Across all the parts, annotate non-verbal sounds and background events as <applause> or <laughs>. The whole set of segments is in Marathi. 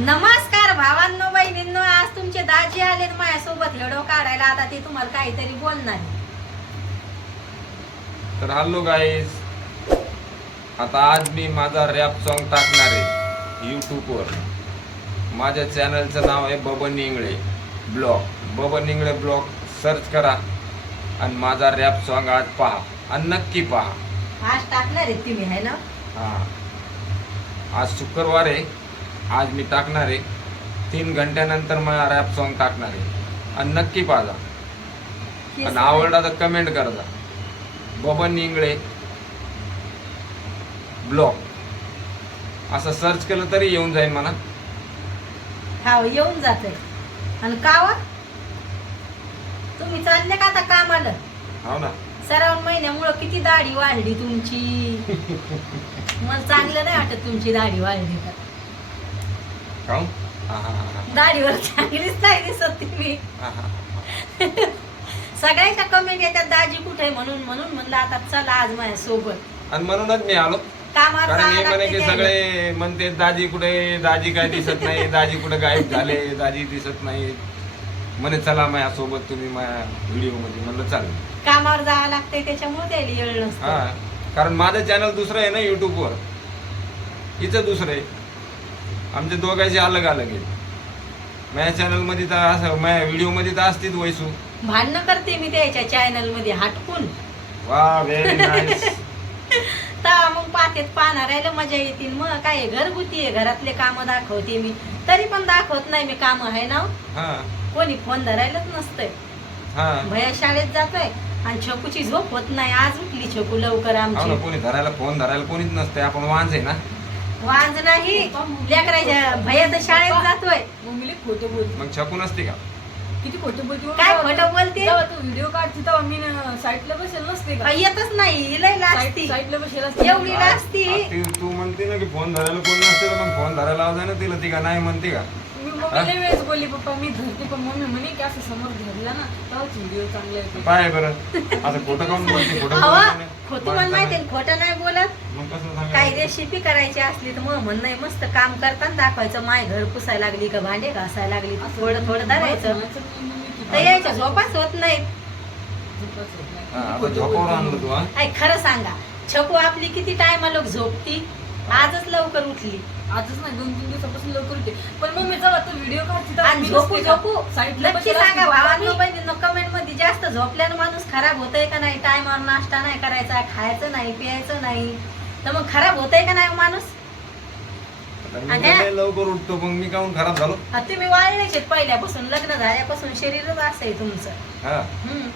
नमस्कार भावांनो बहिणींनो आज तुमचे दाजी आलेत माझ्यासोबत हेडो काढायला. आता ते तुम्हाला काहीतरी बोलणार आहे. तर हॅलो गाईज आता आज मी माझा रॅप सॉन्ग टाकणार आहे यूट्यूबवर माझ्या चॅनलचं नाव आहे Baban Ingle blog. Baban Ingle blog search करा आणि माझा रॅप सॉन्ग आज पहा आणि नक्की पहा. आज टाकणार आहे तुम्ही है ना? हां. आज शुक्रवार आहे. आज मी टाकणार आहे. तीन घंट्यानंतर मला रॅप सॉन्ग टाकणार आहे. आणि नक्की पाहा आणि आवडला तर कमेंट करजा. बबन इंगळे. ब्लॉग असं सर्च केलं तरी येऊन जाईल म्हणा. हा येऊन जाते आणि कावा? तुम्ही चालले का आता कामाला? हो ना. सराव महिन्यामुळं किती दाढी वाढली तुमची. <laughs> मला चांगलं नाही वाटत तुमची दाढी वाढली तर. हा. दाढीवर चांगलीच नाही दिसत हा. सगळ्यांच्या कमेंट येतात दाजी कुठे म्हणून म्हणून म्हणलं आता चला आज माझ्या सोबत आणि म्हणूनच मी आलो. कारण हे म्हणे की. सगळे म्हणते दाजी कुठे दाजी काय दिसत नाही. दाजी कुठे गायब झाले? दाजी दिसत नाही. म्हणे चला माझ्या सोबत तुम्ही माझ्या व्हिडिओमध्ये म्हणलं चालेल. कामावर जावं लागतंय त्याच्यामुळे येळ नसतं. कारण माझं चॅनल दुसरं आहे ना युट्यूबवर हिचं दुसरं आहे. आमचे दोघांचे अलग अलग आहे. माझ्या चॅनलमध्ये तर असं माझ्या व्हिडिओमध्ये तर असतीच वैसू. भांडणं करते मी त्याच्या चॅनलमध्ये हटकून. वा व्हेरी नाईस तर मग पातेत पाहणार राहिलं मजा येतील. मग काय घरगुती आहे घरातले काम दाखवते मी. तरी पण दाखवत नाही मी काम आहे ना हा? कोणी फोन धरायलाच नसतंय. हा. भया शाळेत जातोय आणि छकूची झोप होत नाही. आज उठली छकू लवकर हो ना आमची कोणी धरायला फोन धरायला कोणीच नसते आपण वांज आहे ना. वांज नाही. लेकराच्या भया तर शाळेत जातोय. मम्मीले खोटं बोलते. मग छकू नसते का? किती खोटं बोलते मग काय खोटं बोलते? तू व्हिडिओ काढते तेव्हा मी साईटला बसेल नसते का? येतच नाही. लय लाजती. साईटला बसेल असते एवढी लाजती. ती- तू म्हणते ना की फोन धरायला कोण नसते तर मग फोन धरायला लावता ना तिला. ती का नाही म्हणते का? मी मम्मीला वेळेस बोलली पप्पा मी धरते पण मम्मी म्हणे की असं समोर धरला ना तेव्हाच व्हिडिओ चांगले येते पाय बरं? असं खोटं काऊन बोलते? खोटं हवा ना. खोटं मला माहिती आहे, खोटं नाही बोलत. मग कसं काही? रेसिपी करायची असली तर मग म्हणणं आहे, मस्त काम करताना दाखवायचं. माय घर पुसायला लागली का भांडे घासायला लागली तर थोडं थोडं धरायचं. मम्मी तर यायच्या झोपाच होत नाही. हा, आता झोपावर आणलं तू हा? ऐक खरं सांगा छकू आपली किती टायमा लोक झोपती? आजच लवकर उठली. आजच नाही दोन तीन दिवसापासून लवकर होते पण मम्मी तू व्हिडिओ आणि मी झोपू नक्की सांगा. भावांनो बहिणींनो कमेंटमध्ये जास्त झोपल्यानं माणूस खराब होतय का नाही? टायमावर नाश्ता नाही करायचा खायचं नाही प्यायचं नाही. तर मग खराब होतय का नाही माणूस? आता मी आणि- लवकर उठतो मग मी काऊन खराब झालो? आता तुम्ही वाळलेचे पहिल्यापासून लग्न झाल्यापासून शरीरच असं आहे तुमचं. हा. हम्म.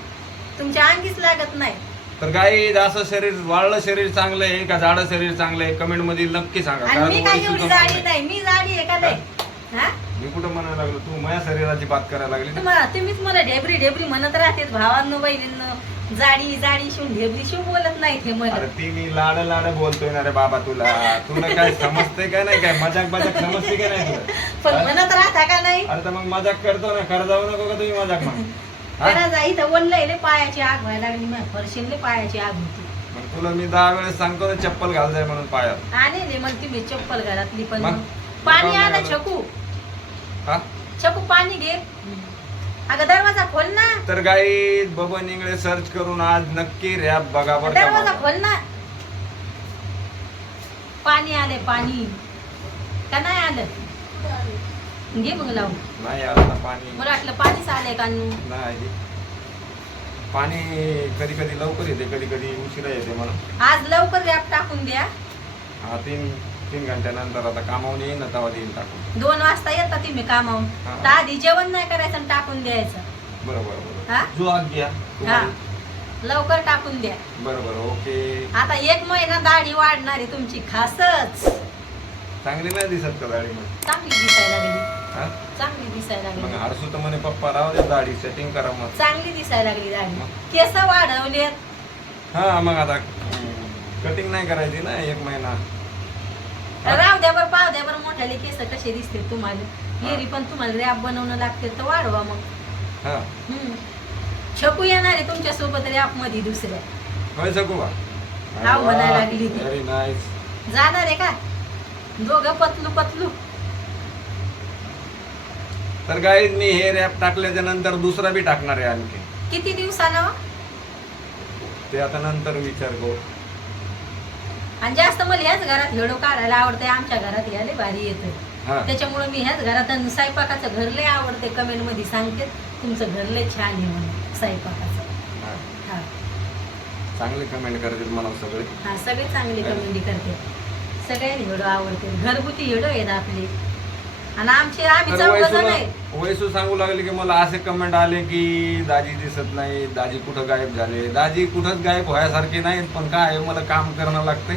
तुमच्या अंगीच लागत नाही. तर काही असं शरीर वाढलं शरीर चांगलं आहे का जाडं शरीर चांगलं आहे? कमेंटमध्ये नक्की सांगा. आणि मी काय वैशिष्ट्य एवढी चांगलं जाडी आहे. नाही मी जाडी आहे का नाही? हा? मी कुठं म्हणायला लागलो? तू माझ्या शरीराची बात करायला लागली. तुम्हाला तुम्हीच मला ढेबरी ढेबरी म्हणत राहते भावांनो बहिणींनो. जाडी जाडी शिव ढेबरी शिव बोलत नाही ते मला. अरे ती मी लाड लाड बोलतोय ना रे बाबा तुला. तुला काय समजते काय नाही? काय मजाक मजाक समजते काय नाही पण तुला? हा? म्हणत राहता का नाही? अरे तर मग मजाक करतो ना. खरं जाऊ नको का तुम्ही मजाक मग? जा इथं पायाची आग व्हायला लागली फरशीनले पायाची आग होती. मग तुला मी दहा वेळेस सांगतो ना चप्पल घाल जाय म्हणून पायात मग तुम्ही चप्पल घरातली पण मग? पाणी आणा छकू. हा? छकू पाणी घे. अगं दरवाजा खोल ना. तर गाई बबन इंगळे सर्च करून आज नक्की रॅप बघा बरं का दरवाजा. खोल ना. पाणी आले पाणी. का नाही आलं? घे मग लावून. नाही आलं ना पाणी मला वाटलं पाणीच आलंय का? नाही पाणी कधी कधी लवकर येते कधी कधी उशिरा येते आज लवकर रॅप टाकून द्या हा तीन तीन घंट्यानंतर आता कामावून येईन ना तेव्हा देईन टाकून. दोन वाजता येतात तुम्ही कामावून. हा. तर आधी जेवण नाही करायचं आणि टाकून द्यायचं. बरोबर बरोबर. हा? जो आग घ्या. हा. लवकर टाकून द्या. बरोबर ओके. आता एक महिना दाढी वाढणार आहे तुमची खासच. चांगली नाही दिसत का दाढी मग चांगली दिसायला लागली. हा? चांगली दिसायला मग लागली हरसू तर म्हणे पप्पा राहू दे दाढी सेटिंग करा मग. चांगली दिसायला लागली दाढी. केस वाढवलेत हा मग आता कटिंग नाही करायची ना एक महिना? राव द्या बरं पाव द्या बरं मोठ्याले केस कसे दिसतील तुम्हाला. येरी पण तुम्हाला रॅप बनवणं लागते तर वाढवा मग. हा. हम्म. छकू येणार आहे तुमच्यासोबत रॅपमध्ये दुसऱ्या. होय सकू बा. हा, म्हणायला लागली ती. व्हेरी नाईस जाणार आहे का? दोघं पतलू पतलू. तर गाईज मी हे रॅप टाकल्याच्या नंतर दुसरा बी टाकणार आहे आणखी. किती दिवसानं ते आता नंतर विचार करू आणि जास्त मला ह्याच घरात हेडो काढायला आवडते आमच्या घरात याले भारी येते. हा. त्याच्यामुळे मी ह्याच घरात आणि स्वयंपाकाचं घर लय आवडते कमेंटमध्ये सांगते. तुमचं घर लय छान आहे म्हणून स्वयंपाकाचं. हा. हा. चांगले कमेंट करतील मला सगळे. हा सगळे चांगले कमेंट करते सगळ्यांनी हेडो आवडते. घरगुती हेडो आहेत आपले. आणि आमचे आम्ही तर चौघ जण वैसूला- आहे वैसू सांगू लागले की मला असे कमेंट आले की दाजी दिसत नाही दाजी कुठं गायब झाले? दाजी कुठंच गायब व्हायसारखे नाहीत पण काय मला काम करणं लागतंय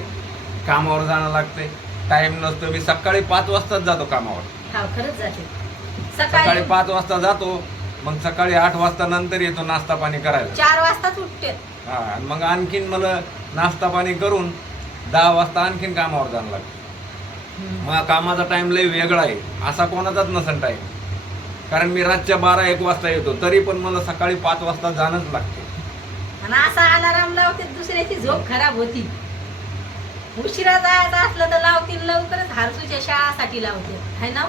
कामावर जाणं लागतंय. टाइम नसतो मी सकाळी पाच वाजताच जातो कामावर. हा खरंच जाते. सकाळी सकाळी पाच वाजता जातो मग सकाळी आठ वाजता नंतर येतो नाश्ता पाणी करायला. चार वाजताच उठते. हा आणि मग आणखीन मला नाश्ता पाणी करून दहा वाजता आणखीन कामावर जाणं लागतं. मग कामाचा टाइम लय वेगळा आहे. असा कोणाचाच नसन टाइम कारण मी रातच्या बारा एक वाजता येतो. तरी पण मला सकाळी पाच वाजता जाणंच लागते. आणि असा अलाराम लावते दुसऱ्याची झोप खराब होती. उशिरा जायचं असलं तर लावतील लवकरच हारसूच्या शाळासाठी लावते है ना?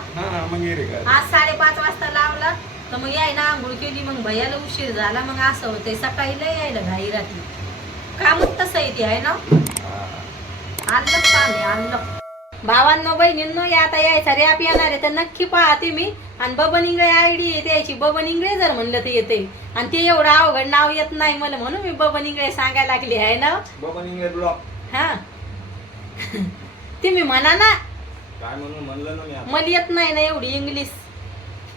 आज साडेपाच वाजता लावला तर मग याय ना आंघोळ केली मग भैयाला उशीर झाला मग असं होतंय. सकाळी लय यायला घाई राहते. कामच तसं येते आहे ना. आणलं काम आहे आणलं. भावांनो बहिणींनो या आता यायचा रॅप येणार आहे. तर नक्की पाहते मी. आणि बबन इंगळे आयडी येते यायची बबन इंगळे जर म्हणलं तर येते. आणि ते एवढं अवघड नाव येत नाही मला म्हणून मी बबन इंगळे सांगायला लागली आहे ना. बबन इंग्लिश ब्लॉक हा. तुम्ही म्हणा ना. काय म्हणून म्हणलं ना मला येत नाही ना एवढी इंग्लिश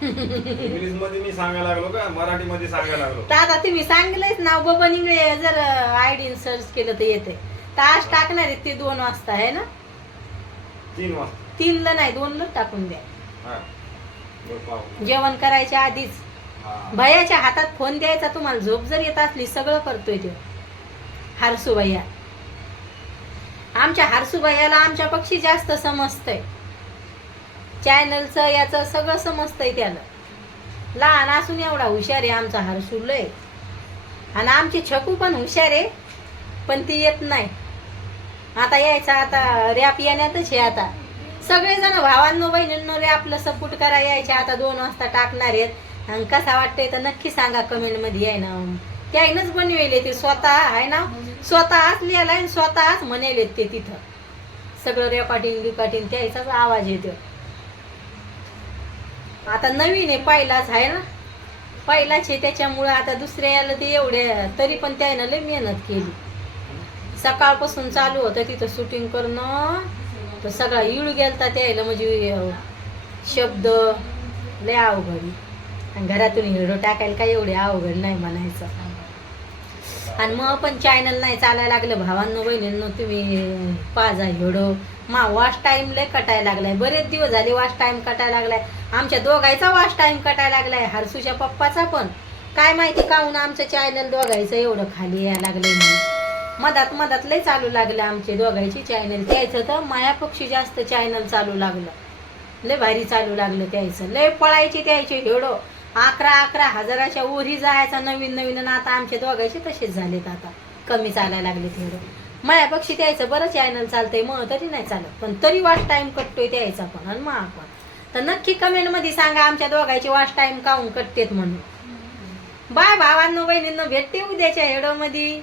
इंग्लिशमध्ये मी सांगायला लागलो का? मराठी मध्ये सांगायला लागलो. तर आता तुम्ही सांगितलंच नाव. बबन इंगळे जर आयडी सर्च केलं तर येते. आज टाकणार आहेत ते दोन वाजता आहे ना? तीन वाजता. तीनला नाही दोनला टाकून द्या. हा. बरं, पाहू. जेवण करायच्या आधीच. हा. भैयाच्या हातात फोन द्यायचा तुम्हाला झोप जर येत असली सगळं करतोय तो. हारसू भैया आमच्या हारसू भैयाला आमच्या पक्षी जास्त समजतंय. चॅनलचं याचं सगळं समजतंय त्याला. लहान असून एवढा हुशार आहे आमचा हरसू लय. आणि आमची छकू पण हुशार आहे पण ती येत नाही. आता यायचा आता रॅप येण्यातच आहे आता. सगळेजण भावांनो बहिणींनो रॅपला सपोर्ट करा यायचे. आता दोन वाजता टाकणार आहेत. आणि कसा वाटतंय तर नक्की सांगा कमेंटमध्ये आहे ना? त्याईनच बनवेले ते स्वतः आहे ना? स्वतःच लिहायला आणि स्वतःच म्हणेल ते तिथं. सगळं रेकॉर्डिंग बिकॉर्डिंग त्याचाच आवाज येतो आता नवीन आहे पहिलाच आहे ना? पहिलाच आहे त्याच्यामुळं आता दुसऱ्या याला ते एवढे तरी पण त्यानं लय मेहनत केली. सकाळपासून चालू होतं तिथं शूटिंग करणं. तर सगळा इळ गेलता त्याला म्हणजे शब्द लय अवघड. आणि घरातून हिरो टाकायला काय एवढे अवघड नाही म्हणायचं. आणि मग पण चॅनल नाही चालायला लागलं. भावांनो बहिणींनो तुम्ही पाजा हिडो मा वॉश टाईम लय कटायला लागलाय. बरेच दिवस झाले वॉच टाईम कटायला लागलाय. आमच्या दोघायचा वॉच टाईम कटायला लागलाय. हरसूच्या पप्पाचा पण. काय माहिती काहून आमचं चॅनल दोघायचं एवढं खाली यायला लागलंय म्हणून. मधात मधात लय चालू लागलं आमचे दोघांची चॅनल त्यायचं तर मायापक्षी जास्त चॅनल चालू लागलं. लय भारी चालू लागलं त्यायचं लय पळायचे त्यायचे हेडो अकरा अकरा हजाराच्या ओरी जायचा नवीन नवीन आणि आता आमचे दोघांचे तसेच झालेत आता. कमी चालायला लागलेत हेडो मायापक्षी त्यायचं बरं चॅनल चालतंय मग तरी नाही चालत. पण तरी वाच टाईम कटतोय त्यायचा पण आणि मग आपण. तर नक्की कमेंटमध्ये सांगा आमच्या दोघांचे वाच टाईम काऊन कटतेत म्हणून. बाय भावांनो बहिणींना भेटते उद्याच्या हेडोमध्ये